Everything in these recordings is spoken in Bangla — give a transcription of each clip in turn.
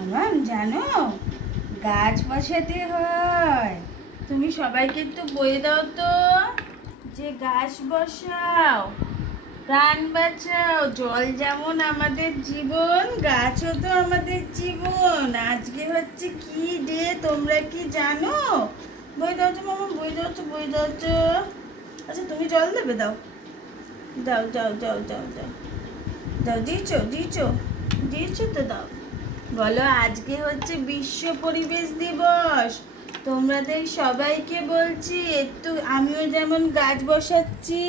আমার জানো? গাছ বসাতে হয়। তুমি সবাইকে একটু বলে দাও তো যে গাছ বসাও, প্রাণ বাঁচাও। জল যেমন আমাদের জীবন, গাছও তো আমাদের জীবন। আজকে হচ্ছে কি ডে, তোমরা কি জানো? বই দাও তো মামা বই দাও তো বই দাও তো। আচ্ছা তুমি জল দেবে, দাও। দাও দাও দাও দাও দাও। দাও, দিয়েছ দিয়েছ দিয়েছ তো, দাও। বলো, আজকে হচ্ছে বিশ্ব পরিবেশ দিবস। তোমাদের সবাইকে বলছি, একটু আমিও যেমন গাছ বসাচ্ছি,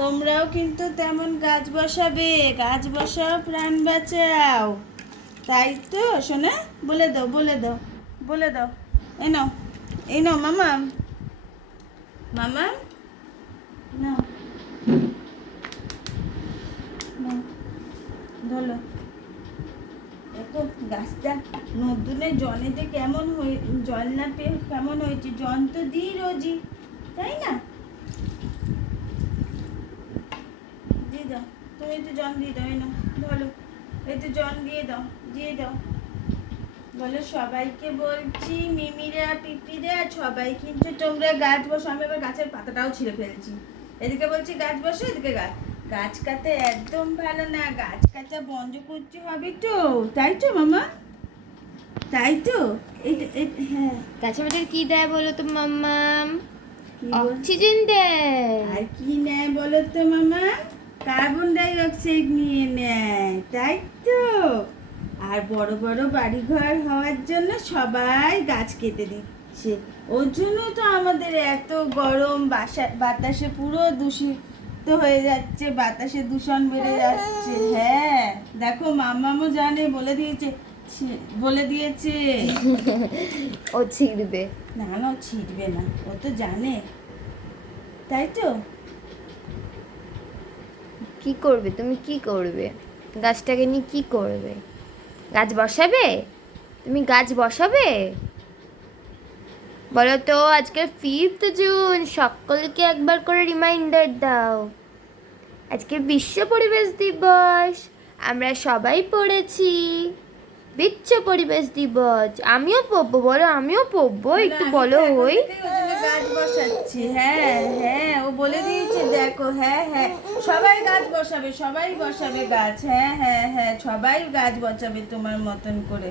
তোমরাও কিন্তু তেমন গাছ বসাবে। গাছ বসাও, প্রাণ বাঁচাও। তাই তো শোনা বলে দাও বলে দাও বলে দাও। এই নাও এই নাও, মামা। মামা? নাও, ধরো। দেখো, গাছটা নতুনে জলেতে কেমন হয়ে, জল না পেয়ে কেমন হয়েছে? জন তো দিই রোজই, তাই না? দিয়ে দাও, তুমি জন দিয়ে দাও, এই ধরো, একটু জন দিয়ে দাও দিয়ে দাও। বলো, সবাইকে বলছি, মিমিরা, পিপিরা, সবাই কিন্তু তোমরা গাছ বসো আমি আবার গাছের পাতাটাও ছিঁড়ে ফেলছি। এদিকে বলছি গাছ বসো, এদিকে গাছ গাছ কাটা একদম ভালো না গাছ কাটা বন্ধ করতে হবে তো। তাই তো মামা? তাই তো? হ্যাঁ। গাছের মধ্যে কি দেয় বলো তো মাম্মাম অক্সিজেন দেয়। আর কি নেয় বলো তো মামা? কার্বন ডাই অক্সাইড নিয়ে নেয় তাই তো। আর বড় বড় বাড়িঘর হওয়ার জন্য সবাই গাছ কেটে দিচ্ছে। ওর জন্য তো আমাদের এত গরম বাসা বাতাসে পুরো দূষিত। হয়ে যাচ্ছে বাতাসে দূষণ বেড়ে যাচ্ছে। হ্যাঁ দেখো মামামও জানে বলে দিয়েছে বলে দিয়েছে। ও ছিঁড়বে। না না ও ছিটবে না ও তো জানে। তাই তো? কি করবে? তুমি কি করবে? গাছটাকে নিয়ে কি করবে? গাছ বসাবে? তুমি গাছ বসাবে? বলো তো আজকে ফিফথ জুন সকলকে একবার করে রিমাইন্ডার দাও। আজকে বিশ্ব পরিবেশ দিবস। আমরা সবাই পড়েছি। বিশ্ব পরিবেশ দিবস। আমিও পড়ব বলো আমিও পড়ব। একটু বলো ওই। গাছ বসাচ্ছি। হ্যাঁ হ্যাঁ ও বলে দিয়েছে দেখো হ্যাঁ হ্যাঁ। সবাই গাছ বসাবে সবাই বসাবে গাছ। হ্যাঁ হ্যাঁ হ্যাঁ সবাই গাছ বসাবে তোমার মতন করে।